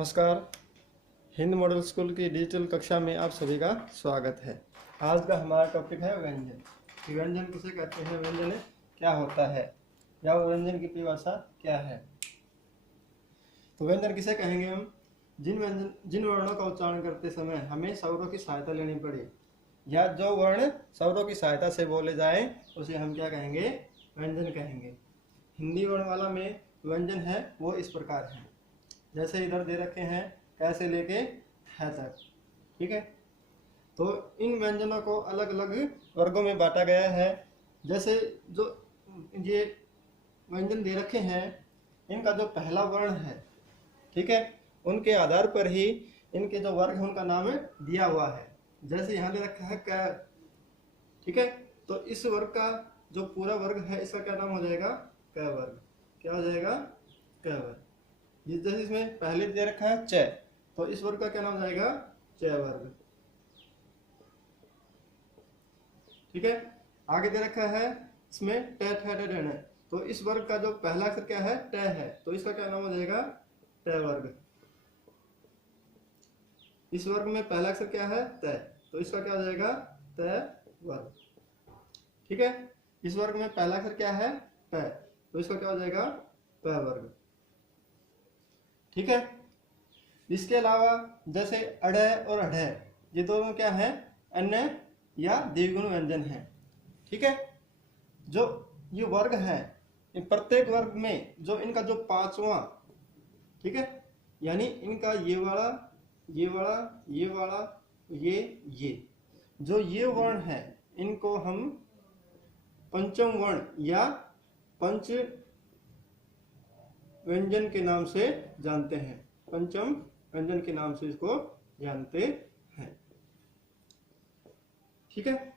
नमस्कार। Hind model school की digital कक्षा में आप सभी का स्वागत है। आज का हमारा टॉपिक है व्यंजन। व्यंजन किसे कहते हैं, व्यंजन क्या होता है या व्यंजन की परिभाषा क्या है। तो व्यंजन किसे कहेंगे हम, जिन वर्णों का उच्चारण करते समय हमें स्वरों की सहायता लेनी पड़े या जो वर्ण स्वरों की सहायता से बोले जाए उसे हम क्या कहेंगे, व्यंजन कहेंगे। हिंदी वर्णमाला में व्यंजन है वो इस प्रकार है, जैसे इधर दे रखे हैं क से लेके ह तक। ठीक है, तो इन व्यंजनों को अलग अलग वर्गों में बांटा गया है। जैसे जो ये व्यंजन दे रखे हैं, इनका जो पहला वर्ण है, ठीक है, उनके आधार पर ही इनके जो वर्ग है उनका नाम दिया हुआ है। जैसे यहाँ दे रखा है क, ठीक है, तो इस वर्ग का जो पूरा वर्ग है इसका क्या नाम हो जाएगा, क वर्ग। क्या हो जाएगा, क वर्ग। जैसे इसमें पहले दे रखा है च, तो इस वर्ग का क्या नाम जाएगा, च वर्ग। ठीक है, आगे दे रखा है इसमें ट ठ ड ढ, तो इस वर्ग का जो पहला अक्षर क्या है, ट है, तो इसका क्या नाम हो जाएगा, ट वर्ग। इस वर्ग में पहला अक्षर क्या है, त, तो इसका क्या हो जाएगा, त वर्ग। ठीक है, इस वर्ग में पहला अक्षर क्या है, प, तो इसका क्या हो जाएगा, प वर्ग। ठीक है, इसके अलावा जैसे अढ़ और अढ़, ये दोनों क्या है, अन्य या द्विगुण व्यंजन है। ठीक है, जो ये वर्ग है, इन प्रत्येक वर्ग में जो इनका जो पांचवा, ठीक है, यानी इनका ये वाला, ये वाला, ये वाला, ये जो ये वर्ण है, इनको हम पंचम वर्ण या पंच व्यंजन के नाम से जानते हैं। पंचम व्यंजन के नाम से इसको जानते हैं। ठीक है,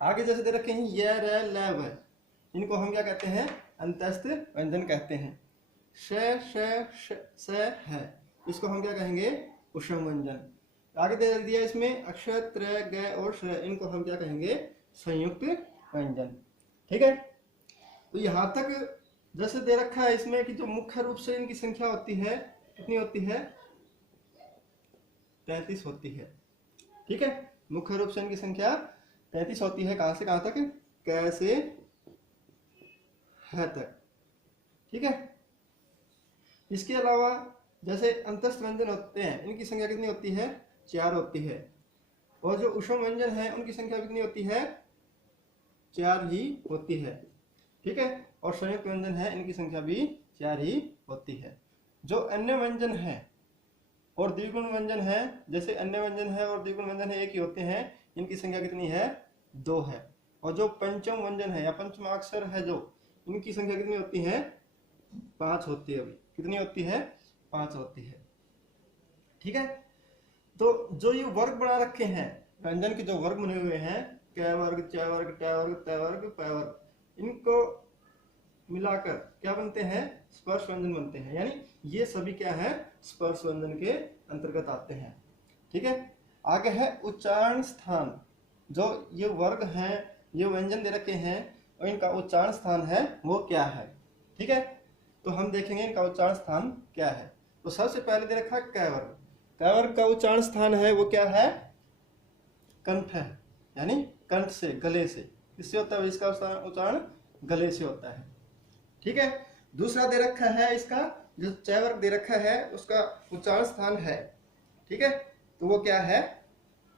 आगे जैसे दे रखे हैं य र ल व, इनको हम क्या कहते हैं, अंतस्थ व्यंजन कहते हैं। श श स है, इसको हम क्या कहेंगे, उष्म व्यंजन। आगे दे दिया इसमें अक्षर त्र ग और श, इनको हम क्या कहेंगे, संयुक्त व्यंजन। ठीक है, तो यहां तक जैसे दे रखा है इसमें कि जो मुख्य रूप से इनकी संख्या होती है, कितनी होती है, 33 होती है। ठीक है, मुख्य रूप से इनकी संख्या 33 होती है। कहां से कहां तक, क से ह तक। ठीक है, इसके अलावा जैसे अंतस्थ व्यंजन होते हैं, इनकी संख्या कितनी होती है, 4 होती है। और जो उष्म व्यंजन है उनकी संख्या कितनी होती है, 4 ही होती है। ठीक है, और संयुक्त व्यंजन है, इनकी संख्या भी 4 ही होती है। जो अन्य व्यंजन है और द्विगुण व्यंजन है, जैसे अन्य व्यंजन है और द्विगुण व्यंजन है एक ही होते हैं, इनकी संख्या कितनी है, 2 है। और जो पंचम व्यंजन है या पंचमाक्षर है, जो इनकी संख्या कितनी होती है, 5 होती है। अभी कितनी होती है, 5 होती है। ठीक है, तो जो ये वर्ग बना रखे हैं, व्यंजन के जो वर्ग बने हुए हैं, क वर्ग, च वर्ग, ट वर्ग, त वर्ग, प वर्ग, इनको मिलाकर क्या बनते हैं, स्पर्श व्यंजन बनते हैं। यानी ये सभी क्या है, स्पर्श व्यंजन के अंतर्गत आते हैं। ठीक है, आगे है उच्चारण स्थान। जो ये वर्ग हैं, ये व्यंजन दे रखे हैं, और इनका उच्चारण स्थान है वो क्या है। ठीक है, तो हम देखेंगे इनका उच्चारण स्थान क्या है। तो सबसे पहले दे रखा है क वर्ग। क वर्ग का उच्चारण स्थान है वो क्या है, कंठ है, यानी कंठ से, गले से। किससे होता है इसका उच्चारण, गले से होता है। ठीक है, दूसरा दे रखा है इसका जो च वर्ग दे रखा है, उसका उच्चारण स्थान है, ठीक है, तो वो क्या है,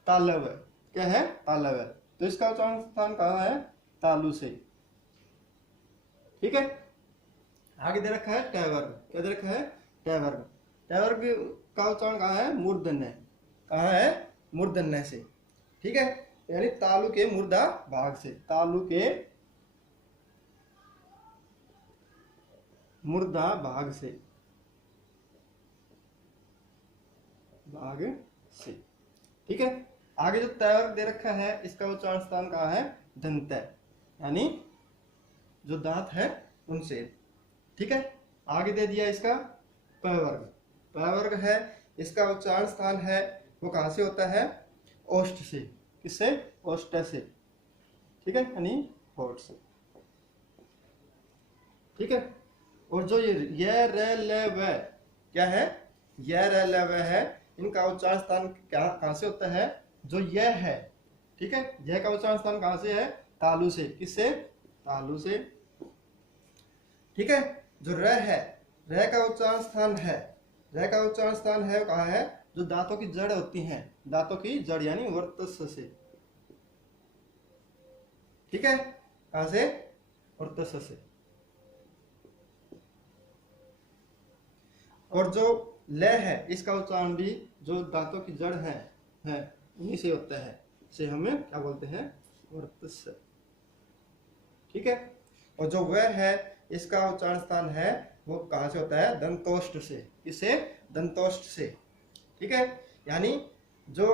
तालव। क्या है, तालव। तो इसका उच्चारण स्थान कहाँ है, तालु से। ठीक है, आगे दे रखा है ट वर्ग। क्या दे रखा है, ट वर्ग। ट वर्ग का उच्चारण कहाँ है, मूर्धन्य। कहाँ है, मूर्धन्य से। ठीक है, यानी तालु के मूर्धा भाग से, तालु के मूर्धा भाग से, भाग से। ठीक है, आगे जो तय वर्ग दे रखा है, इसका उच्चारण स्थान कहाँ है, दंत, यानी जो दांत है उनसे। ठीक है, आगे दे दिया इसका प वर्ग। प वर्ग है, इसका उच्चारण स्थान है वो कहां से होता है, ओष्ठ से। किससे, ओष्ठ से। ठीक है, यानी होठ से। ठीक है, और जो ये र ल व क्या है, यह रह ल वह है, इनका उच्चारण स्थान कहाँ से होता है? जो यह है, ठीक है, यह का उच्चारण स्थान कहाँ से है? तालु से। किससे? तालु से। ठीक है। जो र है, र का उच्चारण स्थान है, र का उच्चारण स्थान है कहाँ है? जो दांतों की जड़ होती हैं, दांतों की जड़ यानी वर्तस्य से। ठीक है, कहां से? वर्तस्य से। और जो ल है इसका उच्चारण भी जो दांतों की जड़ है उन्हीं से होता है, इसे हमें क्या बोलते हैं? वर्तस्य। ठीक है। और जो वह है इसका उच्चारण स्थान है वो कहां से होता है? दंतोष्ठ से। किससे? दंतोष्ठ से। ठीक है, यानी जो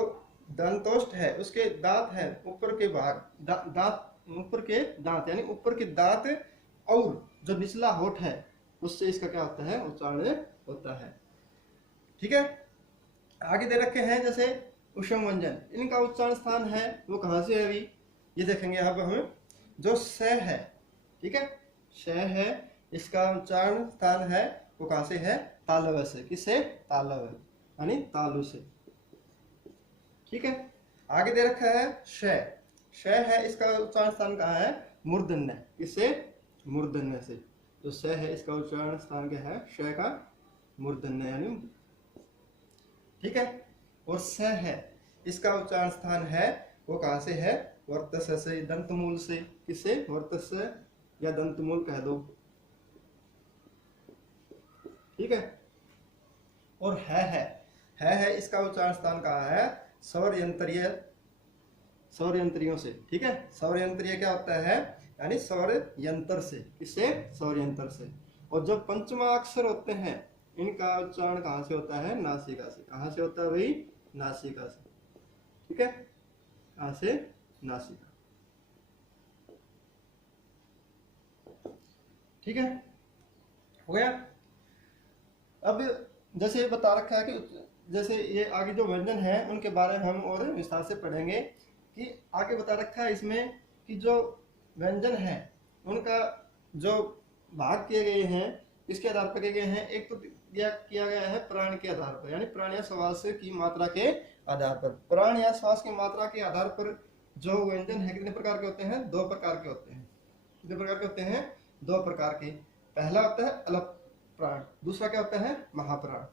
दंतोष्ठ है उसके दांत है ऊपर के भाग, दांत ऊपर के दांत यानी ऊपर के दांत और जो निचला होठ है उससे इसका क्या होता है? उच्चारण होता है। ठीक है। आगे दे रखे हैं जैसे उष्म व्यंजन, इनका उच्चारण स्थान है वो कहां से है? अभी ये देखेंगे अब हम। जो स है, ठीक है, श है, इसका उच्चारण स्थान है वो कहां से है? तालव्य से। किससे? तालव्य यानी तालु से। ठीक है। आगे दे रखा है श, श है, इसका उच्चारण स्थान कहाँ है? मूर्धन्य। किससे? मूर्धन्य से। तो स है इसका उच्चारण स्थान क्या है? श का मूर्धन्य यानी। ठीक है। और स है इसका उच्चारण स्थान है वो कहां से है? वर्तस्य से, दंतमूल से। किससे? वर्तस्य या दंतमूल कह दो। ठीक है। और है इसका उच्चारण स्थान कहाँ है? सौर यंत्रीय, सौर यंत्रियों से। ठीक है, सौर यंत्रीय क्या होता है? यानी सौर यंत्र से। किससे? सौर यंत्र से। और जो पंचमाक्षर होते हैं इनका उच्चारण कहाँ से होता है? नासिका से। कहाँ से होता है भाई? नासिका से। ठीक है, कहाँ से? नासिका। ठीक है, हो गया। अब जैसे बता रखा है कि जैसे ये आगे जो व्यंजन है उनके बारे में हम और विस्तार से पढ़ेंगे कि आगे बता रखा है इसमें कि जो व्यंजन है उनका जो भाग किए गए हैं इसके आधार पर किए गए हैं। एक तो किया गया है प्राण के आधार पर, यानी प्राण या श्वास की मात्रा के आधार पर। प्राण या श्वास की मात्रा के आधार पर जो व्यंजन है कितने प्रकार के होते हैं? 2 प्रकार के होते हैं। कितने प्रकार के होते हैं? 2 प्रकार के। पहला होता है अलप प्राण, दूसरा क्या होता है? महाप्राण।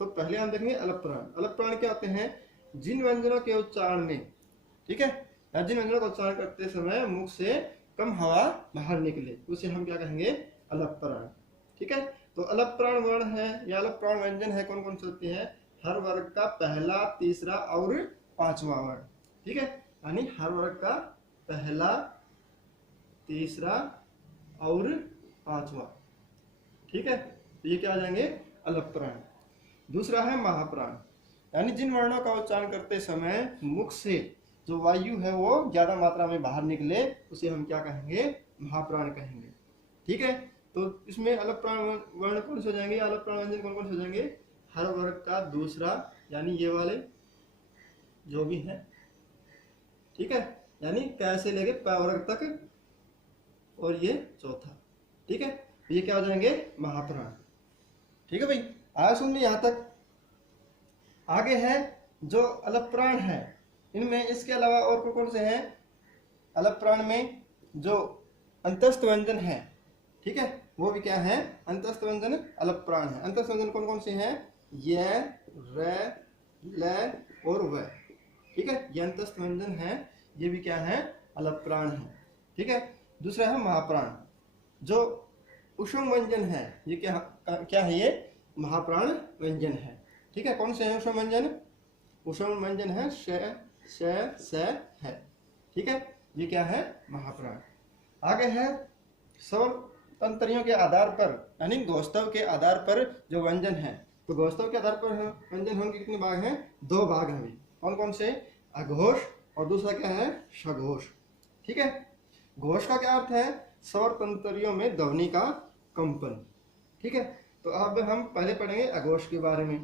तो पहले हम देखेंगे अलप प्राण। अलप प्राण क्या होते हैं? जिन व्यंजनों के उच्चारण में, ठीक है, जिन व्यंजनों का उच्चारण करते समय मुख से कम हवा बाहर निकले उसे हम क्या कहेंगे? अलप प्राण। ठीक है। तो अलप प्राण वर्ण है या अलप प्राण व्यंजन है कौन कौन से होते हैं? हर वर्ग का पहला, तीसरा और 5वां वर्ण। ठीक है, यानी हर वर्ग का पहला, तीसरा और 5वां। ठीक है, तो ये क्या आ जाएंगे? अलप प्राण। दूसरा है महाप्राण, यानी जिन वर्णों का उच्चारण करते समय मुख से जो वायु है वो ज्यादा मात्रा में बाहर निकले उसे हम क्या कहेंगे? महाप्राण कहेंगे। ठीक है। तो इसमें अलप प्राण वर्ण कौन से हो जाएंगे? अलप प्राण व्यंजन कौन कौन से हो जाएंगे? हर वर्ग का दूसरा, यानी ये वाले जो भी है, ठीक है, यानी क से लेके प वर्ग तक, और ये चौथा। ठीक है, ये क्या हो जाएंगे? महाप्राण। ठीक है भाई, आया सुन ली यहां तक। आगे है जो अलप प्राण है, इनमें इसके अलावा और कौन कौन से हैं? अलप प्राण में जो अंतस्थ व्यंजन है, ठीक है, वो भी क्या है? अंतस्थ व्यंजन अलप प्राण है। अंतस्थ व्यंजन कौन कौन से हैं? य, र, ल और व। ठीक है, ये अंतस्थ व्यंजन है, ये भी क्या है? अलप प्राण है। ठीक है। दूसरा है महाप्राण। जो उष्म व्यंजन है ये क्या है? ये महाप्राण व्यंजन है। ठीक है, कौन से हैं उष्म व्यंजन? उष्म व्यंजन है श, स है। ठीक है, ये क्या है? महाप्राण। आगे है स्वर तंत्रियों के आधार पर, यानी घोषतव के आधार पर जो व्यंजन है। तो घोषतव के आधार पर व्यंजन होने के कितने भाग हैं? 2 भाग हैं। कौन कौन से? अघोष और दूसरा क्या है? सघोष। ठीक है। घोष का क्या अर्थ है? स्वर तंत्रियों में ध्वनि का कंपन। ठीक है, तो अब हम पहले पढ़ेंगे अघोष के बारे में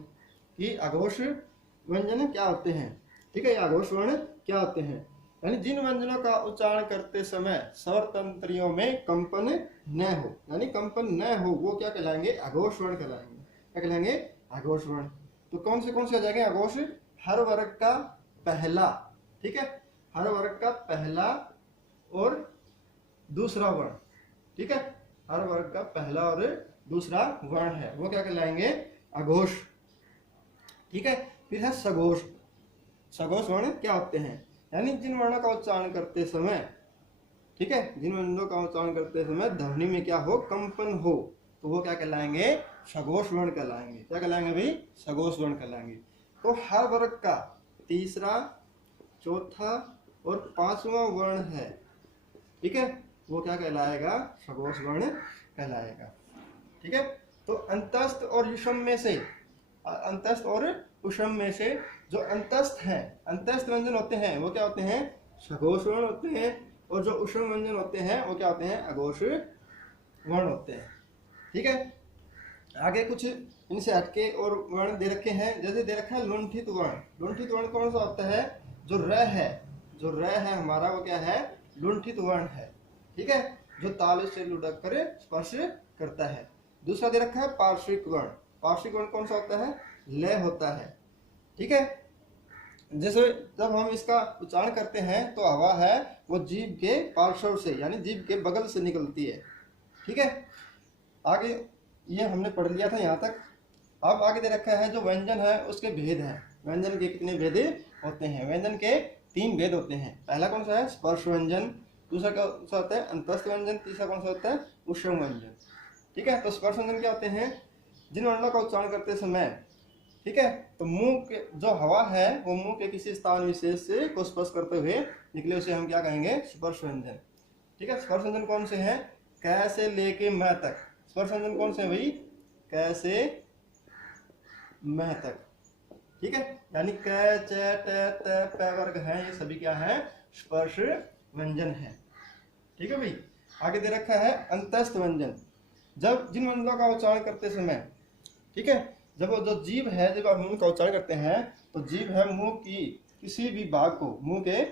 कि अघोष व्यंजन क्या होते हैं। ठीक है, अघोष वर्ण क्या होते हैं? यानी जिन व्यंजनों का उच्चारण करते समय स्वर तंत्रियों में कंपन न हो, यानी कंपन न हो, वो क्या कहलाएंगे? अघोष वर्ण कहलाएंगे। क्या कहलाएंगे? अघोष वर्ण। तो कौन से हो जाएंगे अघोष? हर वर्ग का पहला, ठीक है, हर वर्ग का पहला और दूसरा वर्ण, ठीक है, हर वर्ग का पहला और दूसरा वर्ण है वो क्या कहलाएंगे? अघोष, ठीक है। फिर है सघोष। सघोष वर्ण क्या होते हैं? यानी जिन वर्णों का उच्चारण करते समय, ठीक है, जिन वर्णों का उच्चारण करते समय ध्वनि में क्या हो? कंपन हो, तो वो क्या कहलाएंगे? सघोष वर्ण कहलाएंगे। क्या कहलाएंगे भाई? सघोष वर्ण कहलाएंगे। तो हर वर्ग का तीसरा, चौथा और पांचवा वर्ण है, ठीक है, वो क्या कहलाएगा? सघोष वर्ण कहलाएगा, ठीक है। तो अंतस्थ और युष्म में से, अंतस्थ और उष्म में से जो अंतस्थ हैं, अंतस्थ व्यंजन होते हैं वो क्या होते हैं? सघोष वर्ण होते हैं, और जो उष्म व्यंजन होते हैं वो क्या होते हैं? अघोष वर्ण होते हैं, ठीक है। आगे कुछ इनसे हटके और वर्ण दे रखे हैं, जैसे दे रखा है लुंठित वर्ण। लुंठित वर्ण कौन सा होता है? जो र है, जो र है हमारा वो क्या है? लुंठित वर्ण है, ठीक है, जो ताल से लुढ़क कर स्पर्श करता है। दूसरा दे रखा है पार्श्विक वर्ण। पार्श्विक वर्ण कौन सा होता है? लय होता है, ठीक है। जैसे जब हम इसका उच्चारण करते हैं तो हवा है वो जीभ के पार्श्व से, यानी जीभ के बगल से निकलती है, ठीक है। आगे ये हमने पढ़ लिया था यहाँ तक। अब आगे दे रखा है जो व्यंजन है उसके भेद हैं। व्यंजन के कितने भेद होते हैं? व्यंजन के 3 भेद होते हैं। पहला कौन सा है? स्पर्श व्यंजन। दूसरा कौन सा होता है? अंतस्थ व्यंजन। तीसरा कौन सा होता है? उष्म व्यंजन, ठीक है। तो स्पर्श व्यंजन क्या होते हैं? जिन वर्णों का उच्चारण करते समय, ठीक है, तो मुंह के जो हवा है वो मुंह के किसी स्थान विशेष से को स्पर्श करते हुए निकले, उसे हम क्या कहेंगे? स्पर्श व्यंजन, ठीक है। स्पर्श व्यंजन कौन से हैं? क से लेके म तक। स्पर्श व्यंजन कौन से हैं भाई? क से म तक, ठीक है। यानी क, च, ट, त, प वर्ग हैं, ये सभी क्या है? स्पर्श व्यंजन है, ठीक है भाई। आगे दे रखा है अंतस्थ व्यंजन। जब जिन व्यंजनों का उच्चारण करते समय, ठीक है, जब वो जो जीभ है, जब आप मुंह का उच्चारण करते हैं तो जीभ है मुंह की किसी भी भाग को, मुंह के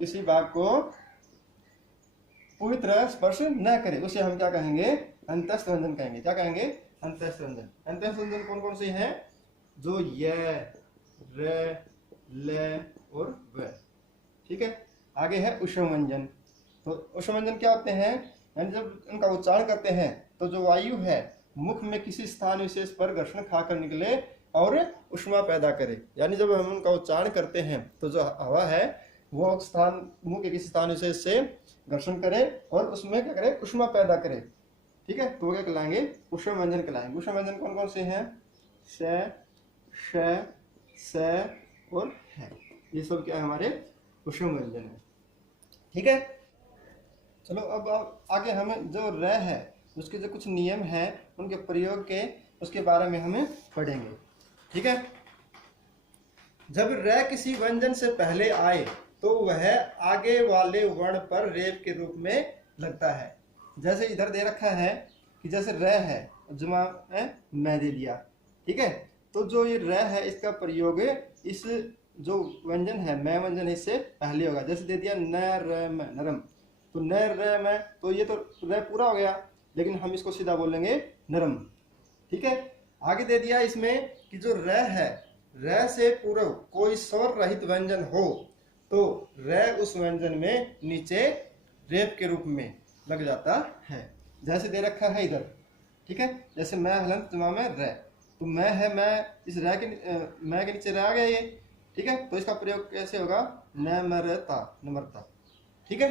किसी भाग को पूरी तरह स्पर्श न करे, उसे हम क्या कहेंगे? अंतस्थ व्यंजन कहेंगे। क्या कहेंगे? अंतस्थ व्यंजन। अंतस्थ व्यंजन कौन कौन से हैं? जो य, र, ल और व, ठीक है। आगे है उष्म व्यंजन। तो उष्म व्यंजन क्या होते हैं? यानी जब उनका उच्चारण करते हैं तो जो वायु है मुख में किसी स्थान विशेष पर घर्षण खाकर निकले और उष्मा पैदा करे। यानी जब हम उनका उच्चारण करते हैं तो जो हवा है वो स्थान, मुंह के किसी स्थान विशेष से घर्षण करे और उसमें क्या करे? उष्मा पैदा करे, ठीक है। तो क्या कहलाएंगे? उष्म व्यंजन कहलाएंगे। उष्म व्यंजन कौन कौन से हैं? श, श, स और है, ये सब क्या है? हमारे उष्म व्यंजन है, ठीक है। चलो अब आगे हमें जो र है उसके जो कुछ नियम है उनके प्रयोग के, उसके बारे में हमें पढ़ेंगे, ठीक है। जब र किसी व्यंजन से पहले आए तो वह आगे वाले वर्ण पर रेप के रूप में लगता है। जैसे इधर दे रखा है कि जैसे र है, जुमा मैं दे दिया, ठीक है। तो जो ये र है इसका प्रयोग इस जो व्यंजन है, मैं व्यंजन इससे पहले होगा। जैसे दे दिया न र म, नरम, तो न र म, तो ये तो र पूरा हो गया, लेकिन हम इसको सीधा बोलेंगे नरम, ठीक है। आगे दे दिया इसमें कि जो र है, र से पूर्व कोई स्वर रहित व्यंजन हो तो र उस व्यंजन में नीचे रेप के रूप में लग जाता है। जैसे दे रखा है इधर, ठीक है, जैसे मैं हलंत जमा में र, तो मैं है, मैं इस र के मैं के नीचे र आ गया ये, ठीक है। तो इसका प्रयोग कैसे होगा? नमरता, नम्रता, ठीक है।